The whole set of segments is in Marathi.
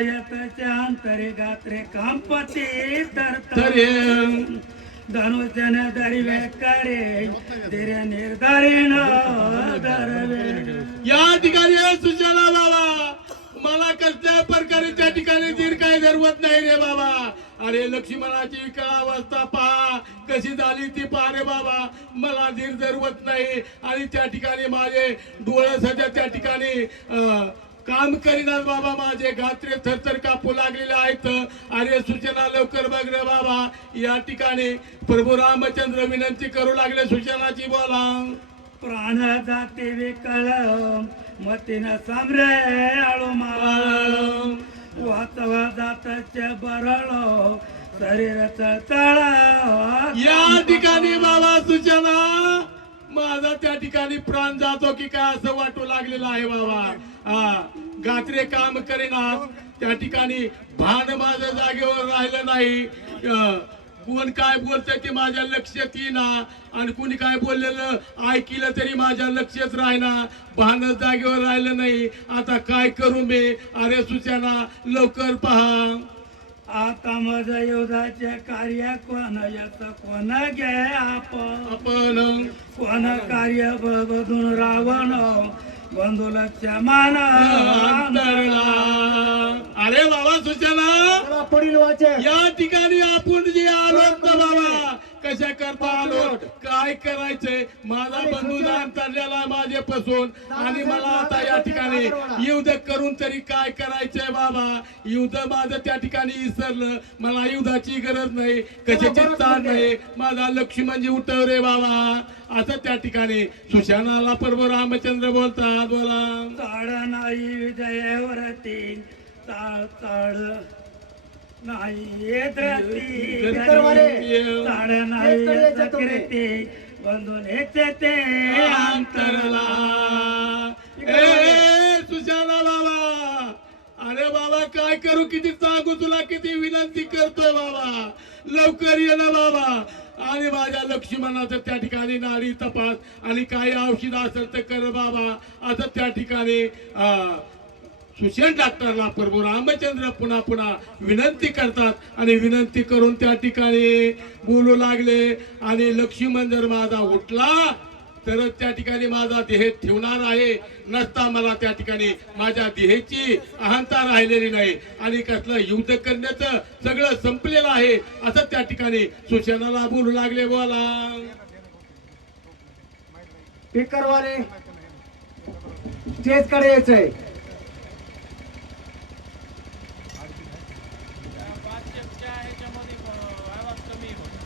यतच्या अंतरे गात्रे कांपती तरतरे धनुजन दरिवे करे धीरे निर्धारेण धरवे. या ठिकाणी सूचना बाबा, मला कसल्या प्रकारे त्या ठिकाणी धीर काय धरवत नाही रे बाबा. अरे लक्ष्मणाची अवस्था पहा कशी झाली ती पहा रे बाबा. मला धीर धरवत नाही आणि त्या ठिकाणी माझे डोळे सध्या त्या ठिकाणी काम करीनात बाबा. माझे गात्रे थरथर कापू लागलेले आहेत. अरे सूचना लवकर बघ रे बाबा. या ठिकाणी प्रभू रामचंद्र विनंती करू लागले सूचनाची, बोला. प्राण जाते विकळ मतीन सामरे आळू माळ वाचव जातच बरळ शरीर तळ. या ठिकाणी बाबा सूचना, माझा त्या ठिकाणी प्राण जातो की काय असं वाटू लागलेलं आहे बाबा. गात्रे काम करेना त्या ठिकाणी भान माझं जागेवर राहिलं नाही. कोण काय बोलतंय ते माझ्या लक्षात येईना आणि कोणी काय बोललेलं ऐकलं तरी माझ्या लक्षात राहिना. भान जागेवर राहिलं नाही. आता काय करू मी. अरे सूचना लवकर पहा. आता मज योधाचे कार्य कोण येत कोण घे आपण कोण कार्य बघून रावण बंधू लक्ष मान. अरे बाबा सूचना, पुढील वाचे. या ठिकाणी आपण जे आलो ना बाबा, कशा करता आलो, काय करायचंय. माझा बंधू दान चाललेला माझे पासून आणि मला आता या ठिकाणी युद्ध करून तरी काय करायचंय बाबा. युद्ध माझं त्या ठिकाणी विसरलं. मला युद्धाची गरज नाही, कशाची ताण नाही. माझा लक्ष्मण जी उठव रे बाबा. असं त्या ठिकाणी सुशानाला प्रभू रामचंद्र बोलतात, बोला. ताड नाही विजयवरती ताळ ताळ नाही ताड नाही कृती बंधून येते ते अंतरला. सुशाना बाबा, अरे बाबा काय करू, किती सांगू तुला, किती विनंती करतोय बाबा. लवकर ये ना बाबा. आणि माझ्या लक्ष्मणाचं त्या ठिकाणी नाडी तपास आणि काही औषध असेल तर कर बाबा. असं त्या ठिकाणी सुशेन डॉक्टरला प्रभू रामचंद्र पुन्हा पुन्हा विनंती करतात आणि विनंती करून त्या ठिकाणी बोलू लागले. आणि लक्ष्मण जर माझा उठला तर त्या ठिकाणी माझा देह ठेवणार आहे, नसता मला त्या ठिकाणी माझ्या देहाची अहंता राहिलेली नाही आणि कसलं युद्ध करण्याचं सगळं संपलेलं आहे असं त्या ठिकाणी सूचनाला बोलू लागले, बोला. स्पीकरवाले स्टेज कडे यायचंय.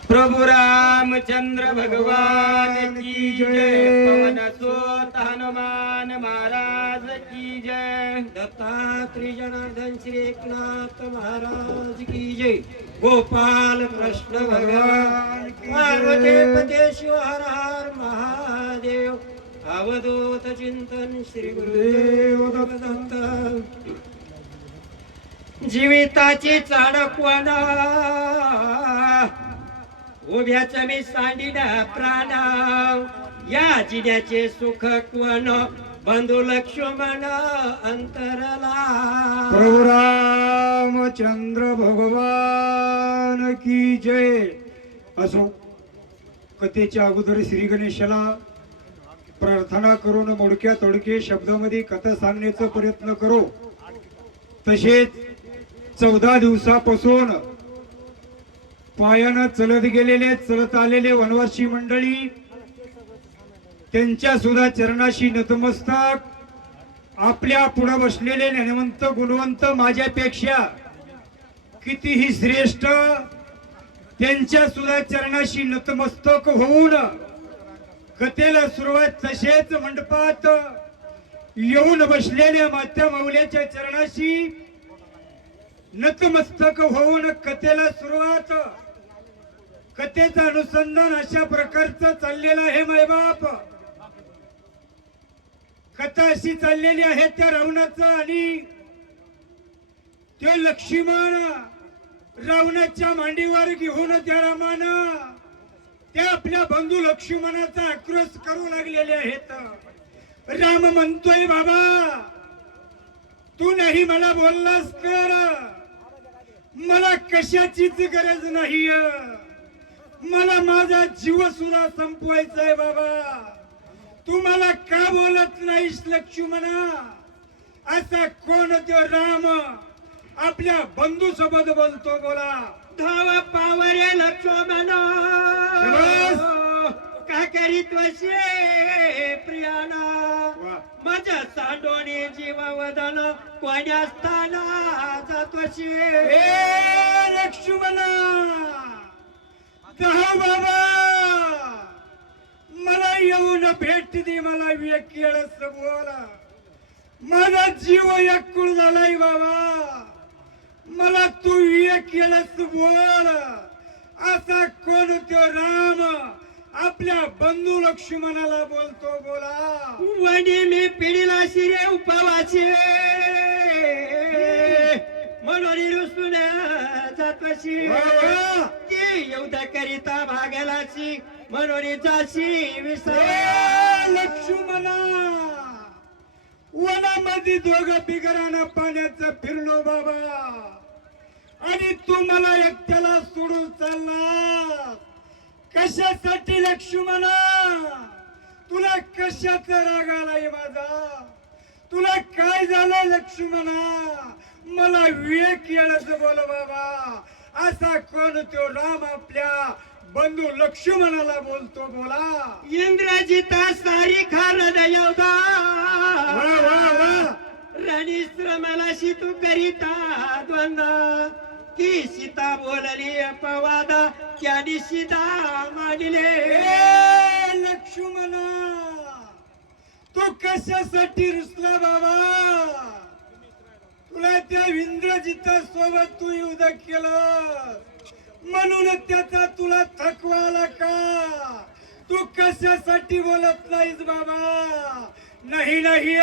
प्रभु रामचंद्र भगवान की जय. पवन सुत हनुमान महाराज की जय. दत्तात्रेय जनार्दन श्री एकनाथ महाराज की जय. गोपाल कृष्ण भगवान पार्वती पते शिव हर हर महादेव. अवधूत चिंतन श्री गुरुदेव दत्त. जीविताची चाडकवाना उभ्याच मी सांडीन प्राण. या जिन्याचे सुख कोण बंधू लक्ष्मण अंतरला. प्रभु रामचंद्र भगवान की जय. असो, कथेच्या अगोदर श्री गणेशाला प्रार्थना करून मोडक्या तोडके शब्दामध्ये कथा सांगण्याचा प्रयत्न करू. तसेच 14 दिवसापासून पायानं चलत गेलेले, चलत आलेले वनवासी मंडळी, त्यांच्या सुद्धा चरणाशी नतमस्तक. आपल्या पुढे बसलेले ज्ञानवंत गुणवंत माझ्यापेक्षा कितीही श्रेष्ठ, त्यांच्या सुद्धा चरणाशी नतमस्तक होऊन कथेला सुरुवात तसेच मंडपात येऊन बसलेल्या माता माऊलीच्या चरणाशी नतमस्तक होऊन कथेला सुरुवात, कथेचं अनुसंधान अशा प्रकारचं चाललेलं आहे. मायबाप, कथा अशी चाललेली आहे त्या रावणाचं आणि ते लक्ष्मण रावणाच्या मांडीवर घेऊन त्या रामानं त्या आपल्या बंधू लक्ष्मणाचा आक्रोश करू लागलेले आहेत. राम म्हणतोय, बाबा तू नाही मला बोललास कर, मला कशाचीच गरज नाही. मला माझा जीव सुद्धा संपवायचा आहे बाबा. तू मला का बोलत नाहीस लक्ष्मणा? असा कोण तो राम आपल्या बंधू सोबत बोलतो? बोला. धाव पावरे लक्ष्मण का करीत वशे प्रियाना, माझ्या सांडोणी जीववदन कोण्या स्थाना जातोशी. ए लक्ष्मणा, दहा बाबा मला येऊन भेट दे, मला वेकेळच बोला. माझा जीव एकूण झालाय बाबा, मला तू वेकेळच बोल. असा कोण तो राम आपल्या बंधू लक्ष्मणाला बोलतो? बोला. वणी मी पिढीला शिरे उपवासी म्हणून रुसून जातोशी. ती येऊद्या करिता भागलाची म्हणून जाशी विसर. लक्ष्मणा, वनामध्ये दोघं बिगरानं पाण्याचं फिरलो बाबा, आणि तू मला एकट्याला सोडून चालला कशासाठी लक्ष्मणा? तुला कशाचा राग आलाय माझा? तुला काय झालं लक्ष्मणा? मला विवेक येळच बोल बाबा. असा कोण तो राम आपल्या बंधू लक्ष्मणाला बोलतो? बोला. इंद्रजिता सारी खारद योधा वा वा वा. राणी श्रमलाशी तू करिता द्वंद्व, की सीता बोलली अपवाद त्याने सीता मानले. ए लक्ष्मणा, तू कशासाठी रुसला बाबा? तुला त्या इंद्रजिता सोबत तू युद्ध केलं म्हणून त्याचा तुला थकवा आला का? तू कशासाठी बोलत नाहीस बाबा? नाही नाही,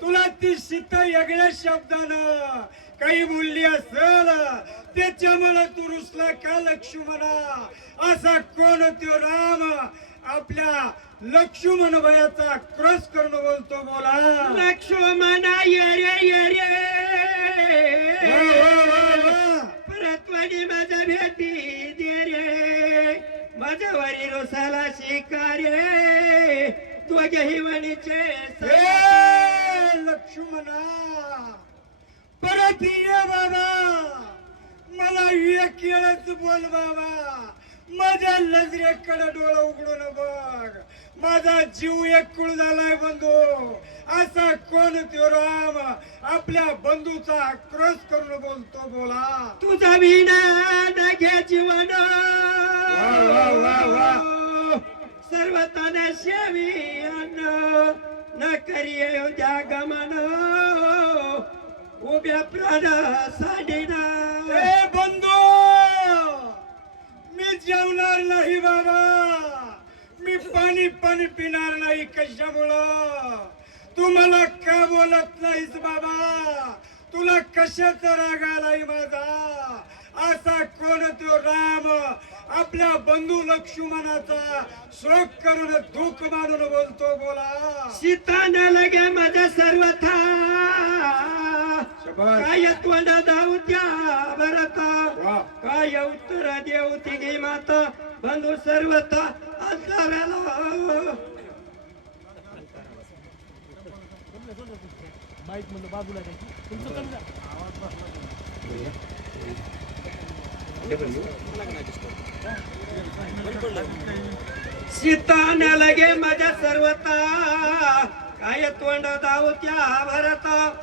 तुला ती सीता वेगळ्या शब्दानं काही बोलली असेल, त्याच्यामुळे तू रुसला का लक्ष्मणा? असा कोण तो राम आपल्या लक्ष्मण वयाचा क्रॉस करून बोलतो? बोला. लक्ष्मणा ये रे परत्वानी माझ्या भेटी दे रे, माझ्या वरी रोसाला शिकारे दोघेही वणीचे. लक्ष्मणा, परत ये बाबा, मला एक वेळच बोल बाबा. माझ्या नजरेकडे डोळा उघडून बघ. माझा जीव एकूळ झालाय बंधू. असा कोण तो राम आपल्या बंधूचा क्रॉस करून बोलतो? बोला. तुझा विना नघ्या जीवन सर्वताना शेवी अन्न न करी द्या गमन उभ्या प्राण साडीना. ए बंधू, मी जेवणार नाही बाबा. मी पाणी पण पिणार नाही. कशामुळं? तू मला का बोलत नाहीस बाबा? तुला कशाचा राग आलाय माझा? असा कोण तो राम आपल्या बंधू लक्ष्मणाचा शोक करून दुःख मानून बोलतो? बोला. सीता न लगे माझ्या सर्वथा, काय त्वंड धावू त्या भरता, काय उत्तर देऊ तिघी माता बंधू सर्वथा अंतराला. सीता न लगे माझ्या सर्वता, काय तोंड धावू त्या भरता.